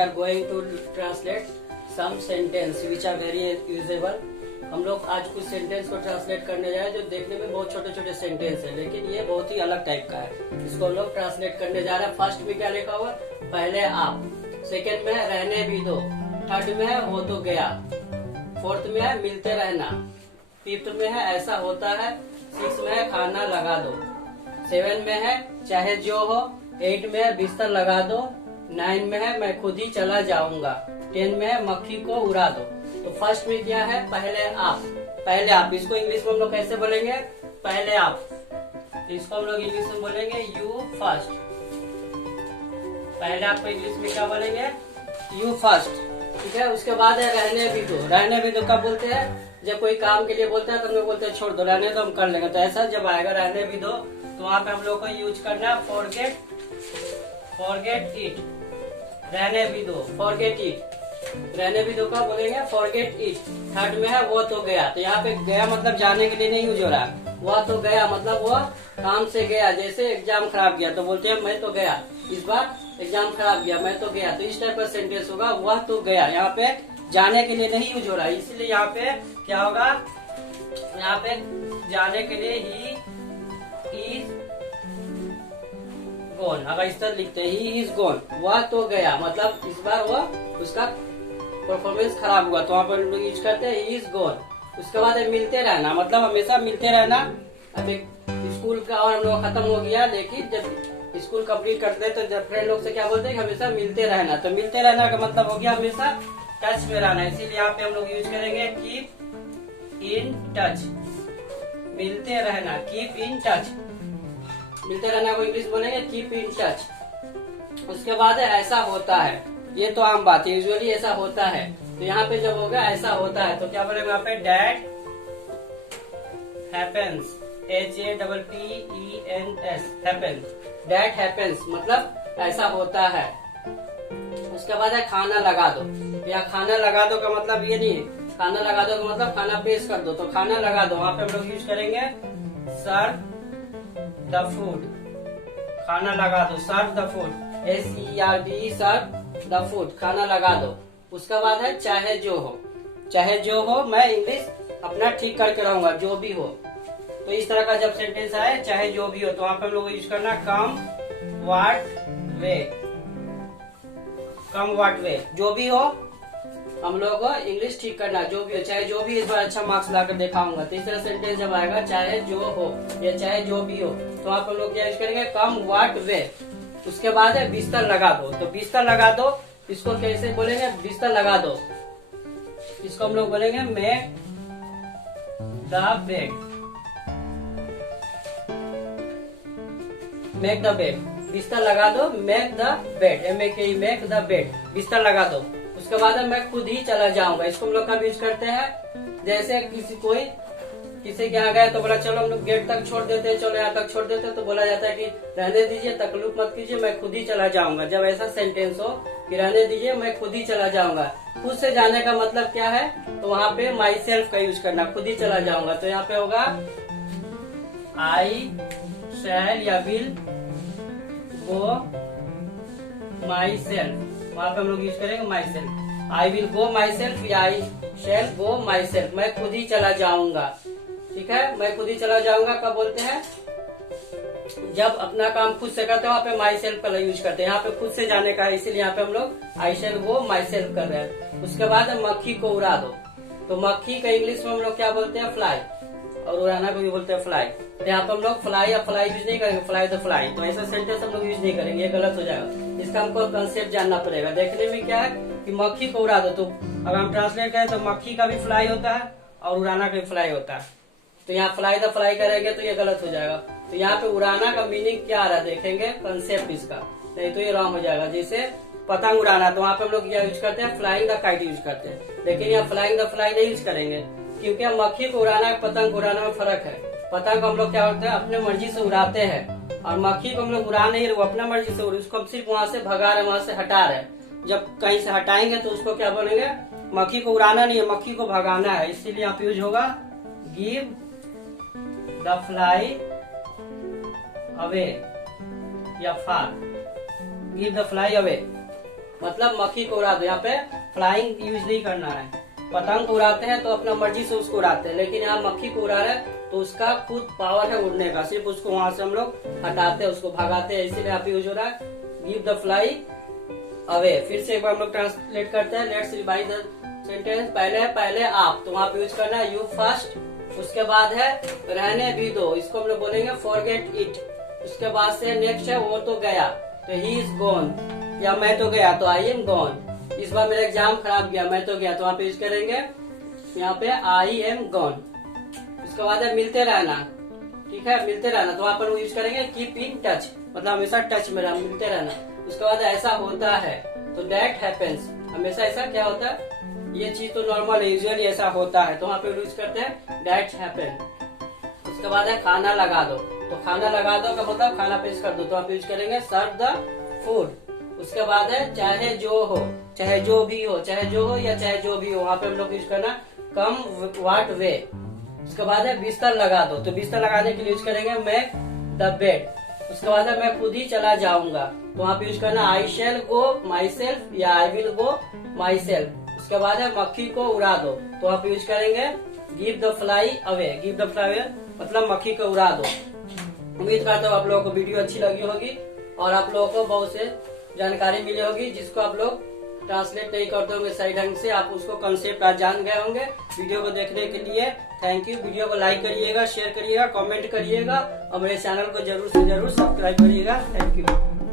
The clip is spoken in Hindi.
are going to translate some sentence which are very usable. हम लोग आज कुछ सेंटेंस को ट्रांसलेट करने जाए जो देखने में बहुत छोटे छोटे सेंटेंस है, लेकिन ये बहुत ही अलग टाइप का है। इसको हम लोग ट्रांसलेट करने जा रहे हैं। फर्स्ट में क्या लिखा हुआ? पहले आप। सेकंड में रहने भी दो। थर्ड में है वो तो गया। फोर्थ में है मिलते रहना। फिफ्थ में है ऐसा होता है। सिक्स में है खाना लगा दो। सेवन में है चाहे जो हो। 8 में है बिस्तर लगा दो। 9 में है मैं खुद ही चला जाऊंगा। 10 में है मक्खी को उड़ा दो। तो फर्स्ट में क्या है? पहले आप। पहले आप, इसको इंग्लिश में हम लोग कैसे बोलेंगे? पहले आप। इसको हम लोग इंग्लिश में बोलेंगे यू फर्स्ट। पहले आप को इंग्लिश में क्या बोलेंगे? You first. ठीक है। उसके बाद है रहने भी दो। रहने भी दो कब बोलते हैं? जब कोई काम के लिए बोलते हैं तो हम लोग बोलते हैं छोड़ दो, रहने दो, हम कर लेंगे। तो ऐसा जब आएगा रहने भी दो तो वहाँ पे हम लोग को यूज करना है फॉरगेट इट। रहने भी दो, फॉरगेट इट। रहने भी दो का बोलेंगे फॉरगेट इट। थर्ड में है वो तो गया। तो यहाँ पे गया मतलब जाने के लिए नहीं यूज हो रहा है। वह तो गया मतलब वो काम से गया। जैसे एग्जाम खराब गया तो बोलते हैं मैं तो गया, इस बार एग्जाम खराब गया, मैं तो गया। तो इस टाइप का सेंटेंस होगा वह तो गया। यहाँ पे जाने के लिए नहीं यूज हो रहा है, इसलिए यहाँ पे क्या होगा? यहाँ पे जाने के लिए ही इज गोन। अगर इस तरह लिखते हैं ही इज गोन, वह तो गया मतलब इस बार वह उसका परफॉर्मेंस खराब हुआ, तो वहाँ पर लोग यूज करते हैं ही इज गोन। उसके बाद है मिलते रहना, मतलब हमेशा मिलते रहना। अब एक स्कूल का और हम लोग खत्म हो गया, लेकिन जब स्कूल कंप्लीट करते हैं तो जब फ्रेंड लोग से क्या बोलते हैं? हमेशा मिलते रहना। तो मिलते रहना का मतलब हो गया हमेशा टच में रहना। इसीलिए यहाँ पे हम लोग यूज करेंगे कीप इन टच। मिलते रहना, कीप इन टच। मिलते रहना को इंग्लिश बोलेंगे कीप इन टच। उसके बाद है ऐसा होता है। ये तो आम बात है, यूजुअली ऐसा होता है। तो यहाँ पे जब होगा ऐसा होता है तो क्या बोलेंगे यहाँ पे? That happens. HAPPENS happens. That happens मतलब ऐसा होता है। उसके बाद है खाना लगा दो। या खाना लगा दो का मतलब ये नहीं है, खाना लगा दो का मतलब खाना पेश कर दो। तो खाना लगा दो वहाँ पे हम लोग यूज करेंगे सर्व द फूड। खाना लगा दो, serve the food. SERV serve the food, खाना लगा दो। उसके बाद है चाहे जो हो। चाहे जो हो, मैं इंग्लिश अपना ठीक करके रहूंगा, जो भी हो। तो इस तरह का जब सेंटेंस आए चाहे जो भी हो तो वहाँ पे हम लोग यूज करना कम what way. Come what way, जो भी हो हम लोग को इंग्लिश ठीक करना, जो भी हो, चाहे जो भी। इस बार अच्छा मार्क्स लाकर दिखाऊंगा। तो इस तरह सेंटेंस जब आएगा चाहे जो हो या चाहे जो भी हो तो आप हम लोग क्या यूज करेंगे? कम व्हाट वे। उसके बाद है बिस्तर लगा दो। तो बिस्तर लगा दो, इसको कैसे बोलेंगे? बिस्तर लगा दो। इसको हम लोग बोलेंगे make the bed. Make the bed, बिस्तर लगा दो। Make the bed, MEKE, make the bed, बिस्तर लगा दो। उसके बाद है मैं खुद ही चला जाऊंगा। इसको हम लोग कब यूज करते हैं? जैसे किसी के यहाँ गए तो बोला चलो हम लोग गेट तक छोड़ देते हैं, चलो यहाँ तक छोड़ देते हैं, तो बोला जाता है कि रहने दीजिए, तकलीफ मत कीजिए, मैं खुद ही चला जाऊंगा। जब ऐसा सेंटेंस हो कि रहने दीजिए मैं खुद ही चला जाऊंगा, खुद से जाने का मतलब क्या है? तो वहाँ पे माई सेल्फ का यूज करना, खुद ही चला जाऊंगा। तो यहाँ पे होगा आई शैल या विल गो माई सेल्फ। वहाँ पे हम लोग यूज करेंगे my self. I will go my self या आई शैल गो माई सेल्फ, मैं खुद ही चला जाऊंगा। ठीक है, मैं खुद ही चला जाऊंगा कब बोलते हैं? जब अपना काम खुद से करते हैं वहाँ पे माई सेल्फ का यूज करते हैं। यहाँ पे खुद से जाने का है, इसीलिए यहाँ पे हम लोग आई शैल गो माई सेल्फ कर रहे हैं। उसके बाद मक्खी को उड़ा दो। तो मक्खी का इंग्लिश में हम लोग क्या बोलते हैं? फ्लाई। और उड़ाना को भी बोलते हैं फ्लाई। तो यहाँ पे हम लोग फ्लाई या फ्लाई यूज नहीं करेंगे, फ्लाई द फ्लाई। तो ऐसा सेंटेंस हम लोग यूज नहीं करेंगे, ये गलत हो जाएगा। इसका हमको कंसेप्ट जानना पड़ेगा। देखने में क्या है कि मक्खी को उड़ा दो, तो अगर हम ट्रांसलेट करें तो मक्खी का भी फ्लाई होता है और उड़ाना का भी फ्लाई होता है। तो यहाँ फ्लाई द फ्लाई करेंगे तो ये गलत हो जाएगा। तो यहाँ पे उड़ाना का मीनिंग क्या आ रहा है देखेंगे, कंसेप्ट इसका, नहीं तो ये रॉन्ग हो जाएगा। जैसे पतंग उड़ाना, तो वहाँ पे हम लोग क्या यूज करते हैं? फ्लाइंग द काइट यूज करते हैं। लेकिन यहाँ फ्लाइंग द फ्लाई नहीं यूज करेंगे, क्योंकि मक्खी को उड़ाना पतंग उड़ाना में फर्क है। पतंग को हम लोग क्या करते हैं? अपने मर्जी से उड़ाते हैं, और मक्खी को हम लोग उड़ा नहीं रहे, वो अपना मर्जी से उसको हम सिर्फ वहाँ से भगा रहे, वहाँ से हटा रहे। जब कहीं से हटाएंगे तो उसको क्या बोलेंगे? मक्खी को उड़ाना नहीं है, मक्खी को भगाना है। इसीलिए यहाँ पे यूज होगा गिव द फ्लाई अवे या फार। गिव द फ्लाई अवे, मतलब मक्खी को उड़ा दो। यहाँ पे फ्लाइंग यूज नहीं करना है। पतंग को उड़ाते हैं तो अपना मर्जी से उसको उड़ाते हैं, लेकिन यहाँ मक्खी को उड़ा रहे हैं तो उसका खुद पावर है उड़ने का, सिर्फ उसको वहां से हम लोग हटाते हैं, उसको भगाते हैं, इसीलिए यहाँ पे यूज हो रहा है गिव द फ्लाई अवे। फिर से एक बार हम लोग ट्रांसलेट करते हैं। Let's revise the sentence. पहले आप, तो वहाँ पे यूज करना है यू फर्स्ट। उसके बाद है रहने भी दो, इसको हम लोग बोलेंगे फॉरगेट इट। उसके बाद से नेक्स्ट है वो तो गया, तो ही इज गॉन, या मैं तो गया तो आई एम गॉन। इस बार मेरा एग्जाम खराब गया, मैं तो गया, तो वहाँ पे यूज करेंगे यहाँ पे आई एम गॉन। उसके बाद है मिलते रहना, ठीक है, मिलते रहना, तो वहाँ पर यूज करेंगे कीप इन टच, मतलब हमेशा टच में रहना, मिलते रहना। उसके बाद ऐसा होता है, तो दैट हैपेंस, हमेशा ऐसा क्या होता है, ये चीज तो नॉर्मल है, यूजुअली ऐसा होता है, तो वहाँ पे यूज करते हैं दैट हैपन। उसके बाद है खाना लगा दो, तो खाना लगा दो का मतलब खाना पेश कर दो, तो आप यूज करेंगे सर्व द फूड। उसके बाद है चाहे जो हो, चाहे जो भी हो, चाहे जो हो या चाहे जो भी हो, वहाँ पे हम लोग यूज करना कम व्हाट वे। उसके बाद है बिस्तर लगा दो, तो बिस्तर लगाने के लिए यूज करेंगे मेक द बेड। उसके बाद है मैं खुद ही चला जाऊंगा, तो वहाँ पे यूज करना I shall go my self या I will go my self. उसके बाद है मक्खी को उड़ा दो, तो वहाँ पे यूज करेंगे give the fly away. Give the fly away मतलब मक्खी को उड़ा दो। उम्मीद करता हूँ आप लोगों को वीडियो अच्छी लगी होगी और आप लोगों को बहुत से जानकारी मिली होगी, जिसको आप लोग ट्रांसलेट नहीं करते होंगे सही ढंग से, आप उसको कंसेप्ट आज जान गए होंगे। वीडियो को देखने के लिए थैंक यू। वीडियो को लाइक करिएगा, शेयर करिएगा, कमेंट करिएगा और मेरे चैनल को जरूर से जरूर सब्सक्राइब करिएगा। Thank you.